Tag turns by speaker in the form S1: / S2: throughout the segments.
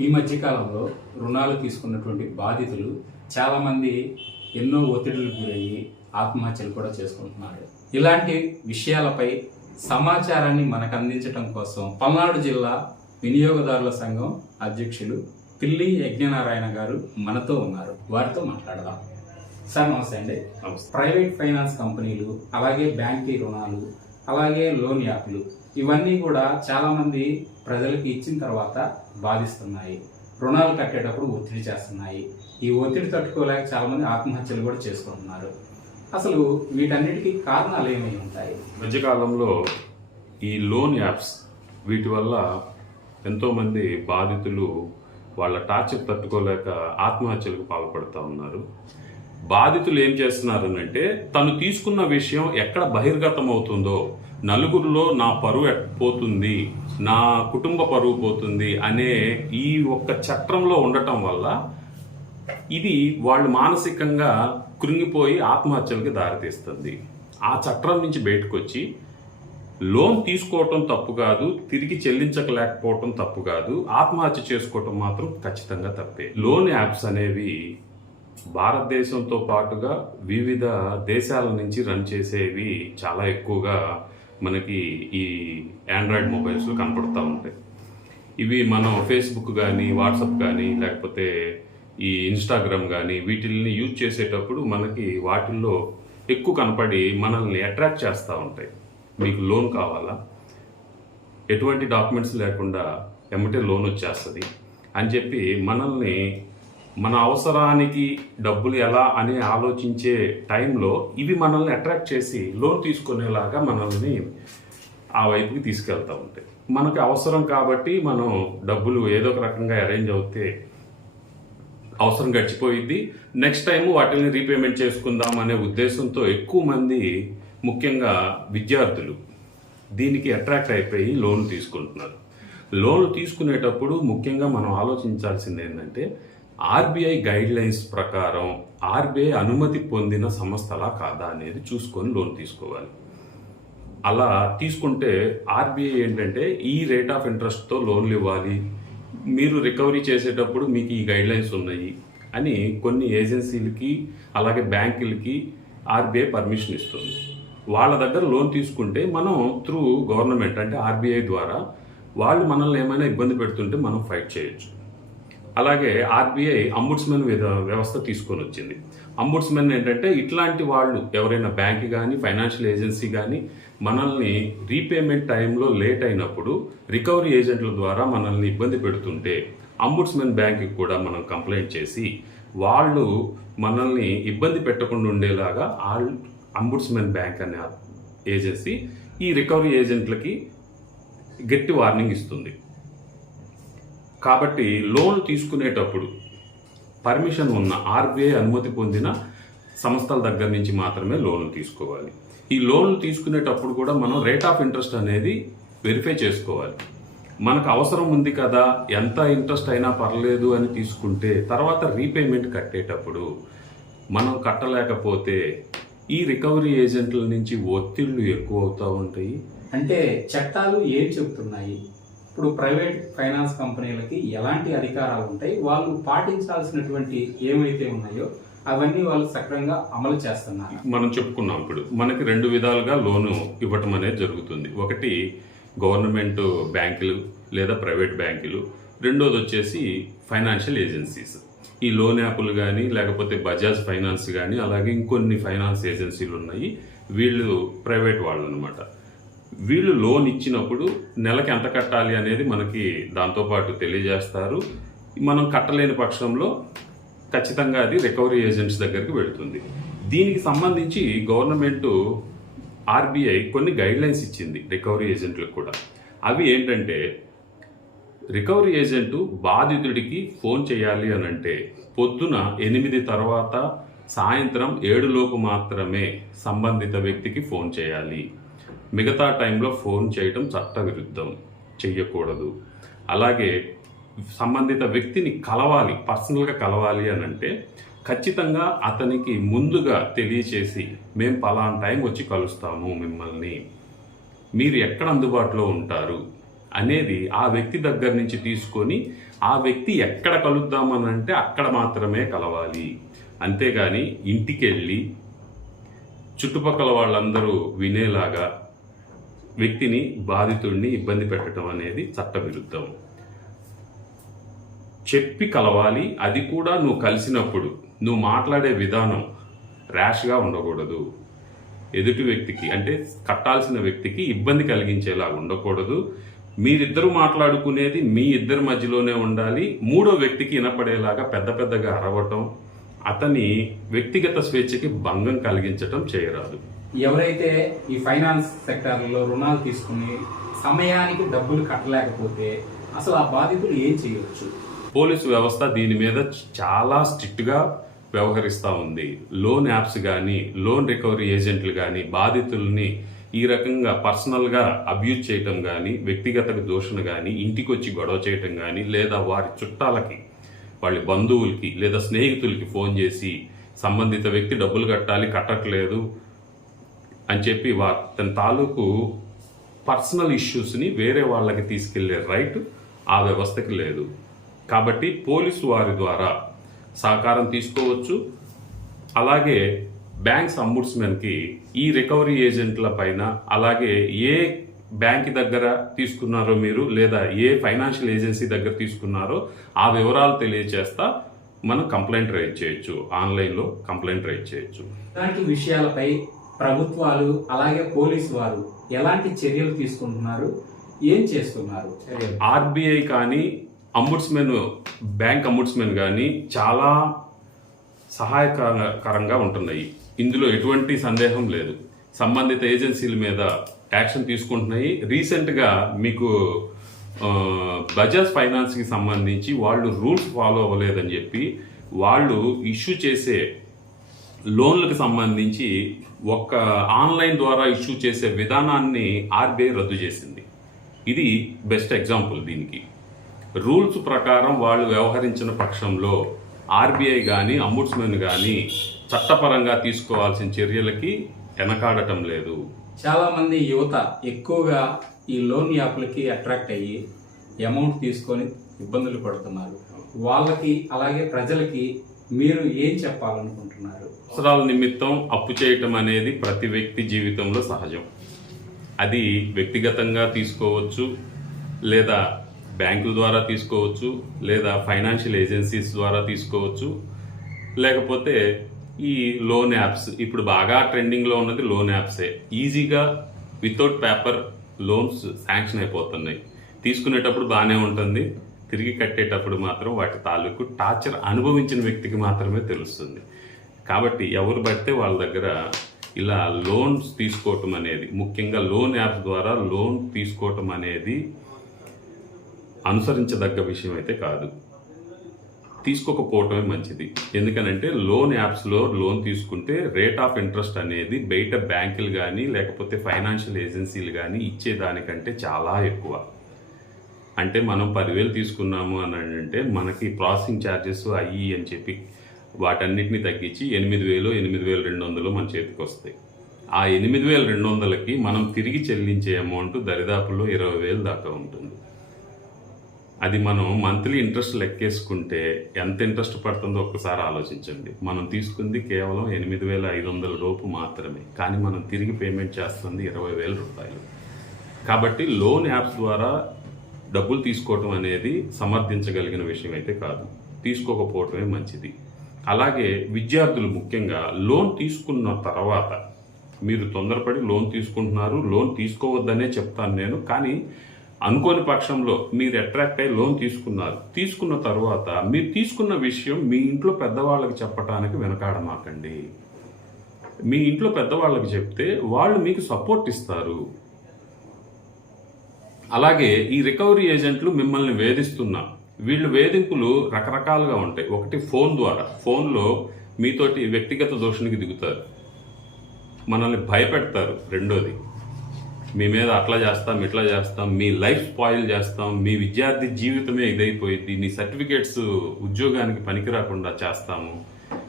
S1: ఈ మధ్యకాలంలో రుణాలు తీసుకున్నటువంటి బాధితులు చాలామంది ఎన్నో ఒత్తిడులకు గురయ్యి ఆత్మహత్యలు కూడా చేసుకుంటున్నారు. ఇలాంటి విషయాలపై సమాచారాన్ని మనకు అందించడం కోసం పల్నాడు జిల్లా వినియోగదారుల సంఘం అధ్యక్షులు పిల్లి యజ్ఞనారాయణ గారు మనతో ఉన్నారు. వారితో మాట్లాడదాం. సార్ నమస్తే అండి. ప్రైవేట్ ఫైనాన్స్ కంపెనీలు అలాగే బ్యాంకీ రుణాలు అలాగే లోన్ యాప్లు. ఇవన్నీ కూడా చాలామంది ప్రజలకు ఇచ్చిన తర్వాత బాధిస్తున్నాయి. రుణాలు కట్టేటప్పుడు ఒత్తిడి చేస్తున్నాయి. ఈ ఒత్తిడి తట్టుకోలేక చాలామంది ఆత్మహత్యలు కూడా చేసుకుంటున్నారు. అసలు వీటన్నిటికీ కారణాలు ఏమై ఉంటాయి?
S2: మధ్యకాలంలో ఈ లోన్ యాప్స్ వీటి వల్ల ఎంతోమంది బాధితులు వాళ్ళ టార్చర్ తట్టుకోలేక ఆత్మహత్యలకు పాల్పడుతూ ఉన్నారు. బాధితులు ఏం చేస్తున్నారు అంటే తను తీసుకున్న విషయం ఎక్కడ బహిర్గతం అవుతుందో నలుగురిలో నా పరువు పోతుంది నా కుటుంబ పరువు పోతుంది అనే ఈ ఒక్క చట్రంలో ఉండటం వల్ల ఇది వాళ్ళు మానసికంగా కృంగిపోయి ఆత్మహత్యలకు దారితీస్తుంది. ఆ చట్రం నుంచి బయటకు వచ్చి లోన్ తీసుకోవటం తప్పు కాదు తిరిగి చెల్లించకలేకపోవటం తప్పు కాదు ఆత్మహత్య చేసుకోవటం మాత్రం ఖచ్చితంగా తప్పే. లోన్ యాప్స్ అనేవి భారతదేశంతో పాటుగా వివిధ దేశాల నుంచి రన్ చేసేవి చాలా ఎక్కువగా మనకి ఈ ఆండ్రాయిడ్ మొబైల్స్లో కనపడుతూ ఉంటాయి. ఇవి మనం ఫేస్బుక్ కానీ వాట్సాప్ కానీ లేకపోతే ఈ ఇన్స్టాగ్రామ్ కానీ వీటిల్ని యూజ్ చేసేటప్పుడు మనకి వాటిల్లో ఎక్కువ కనపడి మనల్ని అట్రాక్ట్ చేస్తూ ఉంటాయి. మీకు లోన్ కావాలా? ఎటువంటి డాక్యుమెంట్స్ లేకుండా ఎమ్మటే లోన్ వచ్చేస్తుంది అని చెప్పి మనల్ని మన అవసరానికి డబ్బులు ఎలా అని ఆలోచించే టైంలో ఇవి మనల్ని అట్రాక్ట్ చేసి లోన్ తీసుకునేలాగా మనల్ని ఆ వైపుకి తీసుకెళ్తూ ఉంటాయి. మనకి అవసరం కాబట్టి మనం డబ్బులు ఏదో ఒక రకంగా అరేంజ్ అవుతే అవసరం గడిచిపోయింది నెక్స్ట్ టైం వాటిని రీపేమెంట్ చేసుకుందాం అనే ఉద్దేశంతో ఎక్కువ మంది ముఖ్యంగా విద్యార్థులు దీనికి అట్రాక్ట్ అయిపోయి లోన్ తీసుకుంటున్నారు. లోన్ తీసుకునేటప్పుడు ముఖ్యంగా మనం ఆలోచించాల్సింది ఏంటంటే ఆర్బీఐ గైడ్ లైన్స్ ప్రకారం ఆర్బీఐ అనుమతి పొందిన సంస్థలా కాదా అనేది చూసుకొని లోన్ తీసుకోవాలి. అలా తీసుకుంటే ఆర్బీఐ ఏంటంటే ఈ రేట్ ఆఫ్ ఇంట్రెస్ట్తో లోన్లు ఇవ్వాలి. మీరు రికవరీ చేసేటప్పుడు మీకు ఈ గైడ్ లైన్స్ ఉన్నాయి అని కొన్ని ఏజెన్సీలకి అలాగే బ్యాంకులకి ఆర్బీఐ పర్మిషన్ ఇస్తుంది. వాళ్ళ దగ్గర లోన్ తీసుకుంటే మనం త్రూ గవర్నమెంట్ అంటే ఆర్బీఐ ద్వారా వాళ్ళు మనల్ని ఏమైనా ఇబ్బంది పెడుతుంటే మనం ఫైట్ చేయొచ్చు. అలాగే ఆర్బీఐ అంబుడ్స్మెన్ వ్యవస్థ తీసుకొని వచ్చింది అంబుడ్స్మెన్ ఏంటంటే ఇట్లాంటి వాళ్ళు ఎవరైనా బ్యాంక్ కానీ ఫైనాన్షియల్ ఏజెన్సీ కానీ మనల్ని రీపేమెంట్ టైంలో లేట్ అయినప్పుడు రికవరీ ఏజెంట్ల ద్వారా మనల్ని ఇబ్బంది పెడుతుంటే అంబుడ్స్మెన్ బ్యాంక్కి కూడా మనం కంప్లైంట్ చేసి వాళ్ళు మనల్ని ఇబ్బంది పెట్టకుండా ఉండేలాగా ఆల్ అంబుడ్స్మెన్ బ్యాంక్ అనే ఏజెన్సీ ఈ రికవరీ ఏజెంట్లకి గట్టి వార్నింగ్ ఇస్తుంది. కాబట్టి లోన్ తీసుకునేటప్పుడు పర్మిషన్ ఉన్న ఆర్బీఐ అనుమతి పొందిన సంస్థల దగ్గర నుంచి మాత్రమే లోన్లు తీసుకోవాలి. ఈ లోన్లు తీసుకునేటప్పుడు కూడా మనం రేట్ ఆఫ్ ఇంట్రెస్ట్ అనేది వెరిఫై చేసుకోవాలి. మనకు అవసరం ఉంది కదా ఎంత ఇంట్రెస్ట్ అయినా పర్లేదు అని తీసుకుంటే తర్వాత రీపేమెంట్ కట్టేటప్పుడు మనం కట్టలేకపోతే ఈ రికవరీ ఏజెంట్ల నుంచి ఒత్తిళ్ళు ఎక్కువ అవుతూ ఉంటాయి.
S1: అంటే చట్టాలు ఏం చెబుతున్నాయి? ఇప్పుడు ప్రైవేట్ ఫైనాన్స్ కంపెనీలకి ఎలాంటి అధికారాలు ఉంటాయి? వాళ్ళు పాటించాల్సినటువంటి ఏమైతే ఉన్నాయో అవన్నీ వాళ్ళు సక్రమంగా అమలు చేస్తున్నారు?
S2: మనం చెప్పుకున్నాం ఇప్పుడు. మనకి రెండు విధాలుగా లోను ఇవ్వటం అనేది జరుగుతుంది. ఒకటి గవర్నమెంట్ బ్యాంకులు లేదా ప్రైవేట్ బ్యాంకులు. రెండోది వచ్చేసి ఫైనాన్షియల్ ఏజెన్సీస్. ఈ లోన్ యాప్లు కానీ లేకపోతే బజాజ్ ఫైనాన్స్ కానీ అలాగే ఇంకొన్ని ఫైనాన్స్ ఏజెన్సీలు ఉన్నాయి. వీళ్ళు ప్రైవేట్ వాళ్ళు అనమాట వీళ్ళు లోన్ ఇచ్చినప్పుడు నెలకి ఎంత కట్టాలి అనేది మనకి దాంతోపాటు తెలియజేస్తారు. మనం కట్టలేని పక్షంలో ఖచ్చితంగా అది రికవరీ ఏజెంట్స్ దగ్గరికి వెళుతుంది. దీనికి సంబంధించి గవర్నమెంట్ ఆర్బీఐ కొన్ని గైడ్లైన్స్ ఇచ్చింది రికవరీ ఏజెంట్లకు కూడా. అవి ఏంటంటే రికవరీ ఏజెంట్ బాధితుడికి ఫోన్ చేయాలి అని అంటే పొద్దున ఎనిమిది తర్వాత సాయంత్రం ఏడులోపు మాత్రమే సంబంధిత వ్యక్తికి ఫోన్ చేయాలి. మిగతా టైంలో ఫోన్ చేయటం చట్టవిరుద్ధం. చెయ్యకూడదు. అలాగే సంబంధిత వ్యక్తిని కలవాలి పర్సనల్గా కలవాలి అని అంటే ఖచ్చితంగా అతనికి ముందుగా తెలియచేసి మేము పలానా టైం వచ్చి కలుస్తాము మిమ్మల్ని. మీరు ఎక్కడ అందుబాటులో ఉంటారు అనేది ఆ వ్యక్తి దగ్గర నుంచి తీసుకొని ఆ వ్యక్తి ఎక్కడ కలుద్దామని అంటే అక్కడ మాత్రమే కలవాలి. అంతేగాని ఇంటికి వెళ్ళి చుట్టుపక్కల వాళ్ళందరూ వినేలాగా వ్యక్తిని బాధితుడిని ఇబ్బంది పెట్టడం అనేది చట్టవిరుద్ధం. చెప్పి కలవాలి అది కూడా నువ్వు కలిసినప్పుడు నువ్వు మాట్లాడే విధానం ర్యాష్గా ఉండకూడదు. ఎదుటి వ్యక్తికి అంటే కట్టాల్సిన వ్యక్తికి ఇబ్బంది కలిగించేలా ఉండకూడదు. మీరిద్దరు మాట్లాడుకునేది మీ ఇద్దరి మధ్యలోనే ఉండాలి. మూడో వ్యక్తికి వినపడేలాగా పెద్ద పెద్దగా అరవటం అతని వ్యక్తిగత స్వేచ్ఛకి భంగం కలిగించటం చేయరాదు.
S1: ఎవరైతే ఈ ఫైనాన్స్ సెక్టార్లో రుణాలు తీసుకుని సమయానికి డబ్బులు కట్టలేకపోతే అసలు ఆ బాధితులు ఏం చేయవచ్చు
S2: పోలీసు వ్యవస్థ దీని మీద చాలా స్ట్రిక్ట్గా వ్యవహరిస్తూ ఉంది. లోన్ యాప్స్ కానీ లోన్ రికవరీ ఏజెంట్లు కానీ బాధితుల్ని ఈ రకంగా పర్సనల్గా అబ్యూజ్ చేయటం కానీ వ్యక్తిగత దూషణ కానీ ఇంటికి వచ్చి గొడవ చేయటం కానీ లేదా వారి చుట్టాలకి వాళ్ళ బంధువులకి లేదా స్నేహితులకి ఫోన్ చేసి సంబంధిత వ్యక్తి డబ్బులు కట్టాలి కట్టట్లేదు అని చెప్పి వా తన తాలూకు పర్సనల్ ఇష్యూస్ని వేరే వాళ్ళకి తీసుకెళ్ళే రైట్ ఆ వ్యవస్థకి లేదు. కాబట్టి పోలీసు వారి ద్వారా సహకారం తీసుకోవచ్చు. అలాగే బ్యాంక్స్ అంబుడ్స్మెన్కి ఈ రికవరీ ఏజెంట్ల పైన అలాగే ఏ బ్యాంక్ దగ్గర తీసుకున్నారో మీరు లేదా ఏ ఫైనాన్షియల్ ఏజెన్సీ దగ్గర తీసుకున్నారో ఆ వివరాలు తెలియచేస్తా మనం కంప్లైంట్ రైజ్ చేయొచ్చు. ఆన్లైన్లో కంప్లైంట్ రైజ్ చేయొచ్చు.
S1: ఇలాంటి విషయాలపై ప్రభుత్వాలు అలాగే పోలీసు వారు ఎలాంటి చర్యలు తీసుకుంటున్నారు? ఏం చేస్తున్నారు?
S2: ఆర్బీఐ కానీ అంబుడ్స్మెన్ బ్యాంక్ అంబుడ్స్మెన్ కానీ చాలా సహాయకరంగా ఉంటున్నాయి. ఇందులో ఎటువంటి సందేహం లేదు. సంబంధిత ఏజెన్సీల మీద యాక్షన్ తీసుకుంటున్నాయి. రీసెంట్గా మీకు బజాజ్ ఫైనాన్స్కి సంబంధించి వాళ్ళు రూల్స్ ఫాలో అవ్వలేదని చెప్పి వాళ్ళు ఇష్యూ చేసే లోన్లకు సంబంధించి ఒక ఆన్లైన్ ద్వారా ఇష్యూ చేసే విధానాన్ని ఆర్బీఐ రద్దు చేసింది. ఇది బెస్ట్ ఎగ్జాంపుల్ దీనికి. రూల్స్ ప్రకారం వాళ్ళు వ్యవహరించిన పక్షంలో ఆర్బీఐ కానీ అంబుడ్స్మెన్ కానీ చట్టపరంగా తీసుకోవాల్సిన చర్యలకి వెనకాడటం లేదు.
S1: చాలామంది యువత ఎక్కువగా ఈ లోన్ యాప్లకి అట్రాక్ట్ అయ్యి అమౌంట్ తీసుకొని ఇబ్బందులు పడుతున్నారు. వాళ్ళకి అలాగే ప్రజలకి మీరు ఏం చెప్పాలనుకుంటున్నారు?
S2: అవసరాల నిమిత్తం అప్పు చేయటం అనేది ప్రతి వ్యక్తి జీవితంలో సహజం. అది వ్యక్తిగతంగా తీసుకోవచ్చు లేదా బ్యాంకుల ద్వారా తీసుకోవచ్చు లేదా ఫైనాన్షియల్ ఏజెన్సీస్ ద్వారా తీసుకోవచ్చు. లేకపోతే ఈ లోన్ యాప్స్ ఇప్పుడు బాగా ట్రెండింగ్లో ఉన్నది లోన్ యాప్సే. ఈజీగా వితౌట్ పేపర్ లోన్స్ శాంక్షన్ అయిపోతున్నాయి. తీసుకునేటప్పుడు బాగానే ఉంటుంది. తిరిగి కట్టేటప్పుడు మాత్రం వాటి తాలూకు టార్చర్ అనుభవించిన వ్యక్తికి మాత్రమే తెలుస్తుంది. కాబట్టి ఎవరు పడితే వాళ్ళ దగ్గర ఇలా లోన్స్ తీసుకోవటం అనేది ముఖ్యంగా లోన్ యాప్స్ ద్వారా లోన్ తీసుకోవటం అనేది అనుసరించదగ్గ విషయం అయితే కాదు. తీసుకోకపోవటమే మంచిది. ఎందుకనంటే లోన్ యాప్స్లో లోన్ తీసుకుంటే రేట్ ఆఫ్ ఇంట్రెస్ట్ అనేది బయట బ్యాంకులు కానీ లేకపోతే ఫైనాన్షియల్ ఏజెన్సీలు కానీ ఇచ్చేదానికంటే చాలా ఎక్కువ. అంటే మనం పదివేలు తీసుకున్నాము అని అంటే మనకి ప్రాసెసింగ్ ఛార్జెస్ అయ్యి అని చెప్పి వాటన్నిటిని తగ్గించి ఎనిమిది వేలు ఎనిమిది వేలు రెండు వందలు మన చేతికి వస్తాయి. ఆ ఎనిమిది వేల రెండు వందలకి మనం తిరిగి చెల్లించే అమౌంట్ దరిదాపులో ఇరవై వేలు దాకా ఉంటుంది. అది మనం మంత్లీ ఇంట్రెస్ట్ లెక్కేసుకుంటే ఎంత ఇంట్రెస్ట్ పడుతుందో ఒక్కసారి ఆలోచించండి. మనం తీసుకుంది కేవలం ఎనిమిది వేల ఐదు వందల రూపు మాత్రమే. కానీ మనం తిరిగి పేమెంట్ చేస్తుంది ఇరవై వేల రూపాయలు. కాబట్టి లోన్ యాప్స్ ద్వారా డబ్బులు తీసుకోవటం అనేది సమర్థించగలిగిన విషయం అయితే కాదు. తీసుకోకపోవటమే మంచిది. అలాగే విద్యార్థులు ముఖ్యంగా లోన్ తీసుకున్న తర్వాత మీరు తొందరపడి లోన్ తీసుకుంటున్నారు లోన్ తీసుకోవద్దనే చెప్తాను నేను కానీ అనుకోని పక్షంలో మీరు అట్రాక్ట్ అయ్యి లోన్ తీసుకున్నారు. తీసుకున్న తర్వాత మీరు తీసుకున్న విషయం మీ ఇంట్లో పెద్దవాళ్ళకి చెప్పడానికి వెనకాడమాకండి. మీ ఇంట్లో పెద్దవాళ్ళకి చెప్తే వాళ్ళు మీకు సపోర్ట్ ఇస్తారు. అలాగే ఈ రికవరీ ఏజెంట్లు మిమ్మల్ని వేధిస్తున్నా. వీళ్ళు వేధింపులు రకరకాలుగా ఉంటాయి. ఒకటి ఫోన్ ద్వారా. ఫోన్లో మీతోటి వ్యక్తిగత దోషునికి దిగుతారు. మనల్ని భయపెడతారు. రెండోది మీ మీద అట్లా చేస్తాం ఇట్లా చేస్తాం మీ లైఫ్ స్పాయిల్ చేస్తాం మీ విద్యార్థి జీవితమే ఇదైపోయింది నీ సర్టిఫికేట్స్ ఉద్యోగానికి పనికిరాకుండా చేస్తాము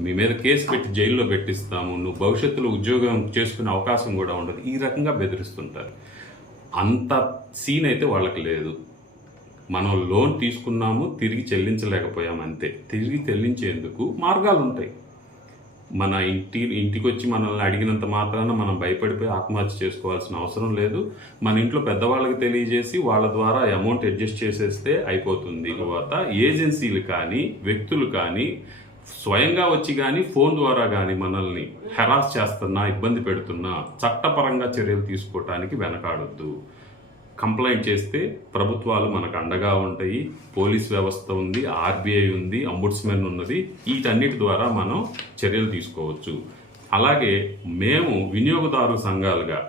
S2: మీ మీద కేసు పెట్టి జైల్లో పెట్టిస్తాము నువ్వు భవిష్యత్తులో ఉద్యోగం చేసుకునే అవకాశం కూడా ఉండదు. ఈ రకంగా బెదిరిస్తుంటారు. అంత సీన్ అయితే వాళ్ళకి లేదు. మనం లోన్ తీసుకున్నాము తిరిగి చెల్లించలేకపోయాము అంతే. తిరిగి చెల్లించేందుకు మార్గాలు ఉంటాయి మన ఇంటి ఇంటికి వచ్చి మనల్ని అడిగినంత మాత్రాన మనం భయపడిపోయి ఆత్మహత్య చేసుకోవాల్సిన అవసరం లేదు. మన ఇంట్లో పెద్దవాళ్ళకి తెలియజేసి వాళ్ళ ద్వారా అమౌంట్ అడ్జస్ట్ చేసేస్తే అయిపోతుంది. తర్వాత ఏజెన్సీలు కానీ వ్యక్తులు కానీ స్వయంగా వచ్చి కానీ ఫోన్ ద్వారా కానీ మనల్ని హెరాస్ చేస్తున్నా ఇబ్బంది పెడుతున్నా చట్టపరంగా చర్యలు తీసుకోవటానికి వెనకాడొద్దు. కంప్లైంట్ చేస్తే ప్రభుత్వాలు మనకు అండగా ఉంటాయి పోలీస్ వ్యవస్థ ఉంది ఆర్బీఐ ఉంది అంబుడ్స్మెన్ ఉన్నది వీటన్నిటి ద్వారా మనం చర్యలు తీసుకోవచ్చు. అలాగే మేము వినియోగదారు సంఘాలుగా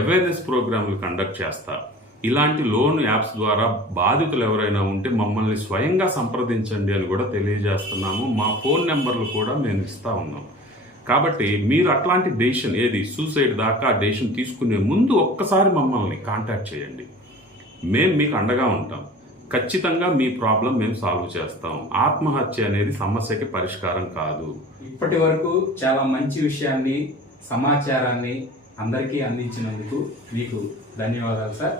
S2: అవేర్నెస్ ప్రోగ్రాంలు కండక్ట్ చేస్తాం. ఇలాంటి లోన్ యాప్స్ ద్వారా బాధితులు ఎవరైనా ఉంటే మమ్మల్ని స్వయంగా సంప్రదించండి అని కూడా తెలియజేస్తున్నాము. మా ఫోన్ నెంబర్లు కూడా మేము ఇస్తూ ఉన్నాం. కాబట్టి మీరు అట్లాంటి డెసిషన్ ఏది సూసైడ్ దాకా డెసిషన్ తీసుకునే ముందు ఒక్కసారి మమ్మల్ని కాంటాక్ట్ చేయండి. మేము మీకు అండగా ఉంటాం. ఖచ్చితంగా మీ ప్రాబ్లం మేము సాల్వ్ చేస్తాం. ఆత్మహత్య అనేది సమస్యకి పరిష్కారం కాదు.
S1: ఇప్పటి వరకు చాలా మంచి విషయాన్ని సమాచారాన్ని అందరికీ అందించినందుకు మీకు ధన్యవాదాలు సార్.